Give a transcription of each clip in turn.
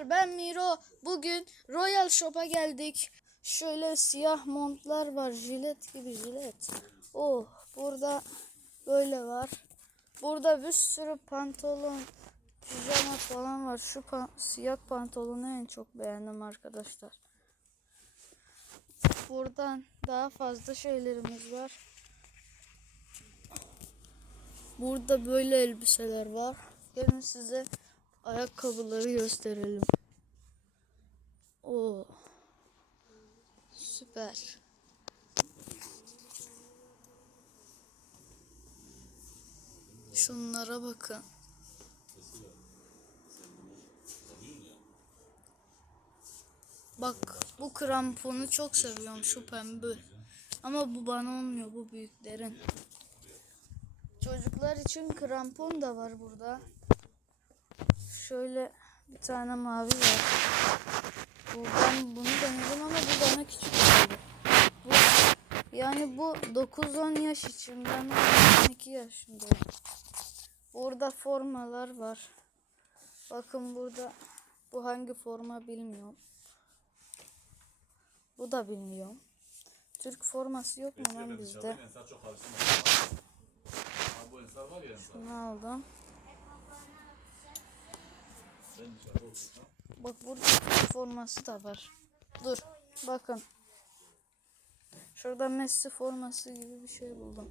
Arkadaşlar ben Miro. Bugün Royal Shop'a geldik. Şöyle siyah montlar var. Jilet gibi jilet. Oh burada böyle var. Burada bir sürü pantolon, pijama falan var. Şu pa- siyah pantolonu en çok beğendim arkadaşlar. Buradan daha fazla şeylerimiz var. Burada böyle elbiseler var. Gelin size ayakkabıları gösterelim. Oo. Süper. Şunlara bakın. Bak bu kramponu çok seviyorum şu pembe. Ama bu bana olmuyor bu büyüklerin. Çocuklar için krampon da var burada. Şöyle bir tane mavi var. Bu, ben bunu denedim ama bu bana küçük geldi. Bu, yani bu 9-10 yaş için. Ben 12 yaşındayım. Burada formalar var. Bakın burada bu hangi forma bilmiyorum. Bu da bilmiyorum. Türk forması yok mu lan bizde? Ensar çok Bak burada forması da var. Dur bakın. Şurada Messi forması gibi bir şey buldum.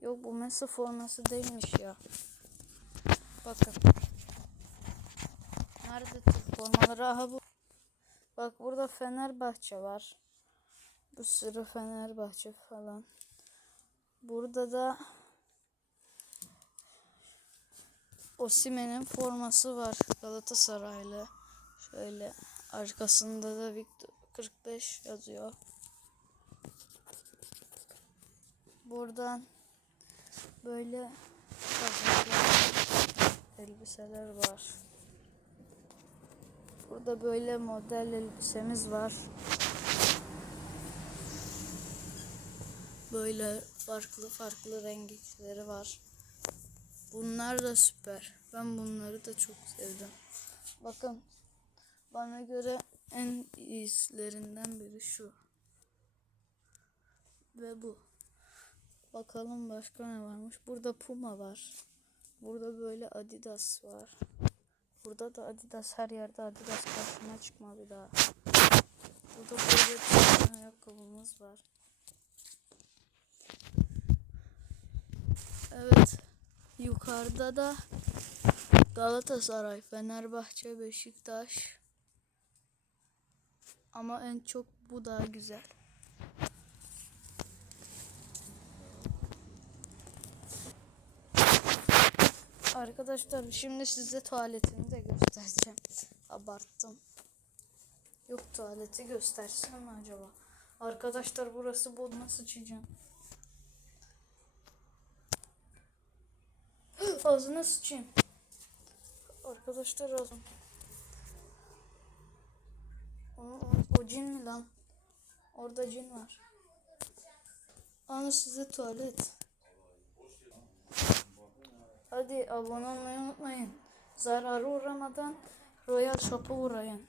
Yok bu Messi forması değilmiş ya. Bakın. Nerede Türk formaları? Aha bu. Bak burada Fenerbahçe var. Bir sürü Fenerbahçe falan. Burada da Osimhen'in forması var Galatasaraylı. Şöyle arkasında da Victor 45 yazıyor. Buradan böyle elbiseler var. Burada böyle model elbisemiz var. Böyle farklı farklı renkleri var. Bunlar da süper. Ben bunları da çok sevdim. Bakın bana göre en iyilerinden biri şu. Ve bu. Bakalım başka ne varmış. Burada Puma var. Burada böyle Adidas var. Burada da Adidas her yerde Adidas karşıma çıkma bir daha. Burada böyle bir ayakkabımız var. Evet. Yukarıda da Galatasaray, Fenerbahçe, Beşiktaş. Ama en çok bu daha güzel. Arkadaşlar şimdi size tuvaletini de göstereceğim. Abarttım. Yok tuvaleti göstersem mi acaba? Arkadaşlar burası boduna sıçacağım. Ağzına sıçayım. Arkadaşlar ağzım. O, o, o cin mi lan? Orada cin var. Anı size tuvalet. Hadi abone olmayı unutmayın. Zararı uğramadan Royal Shop'a uğrayın.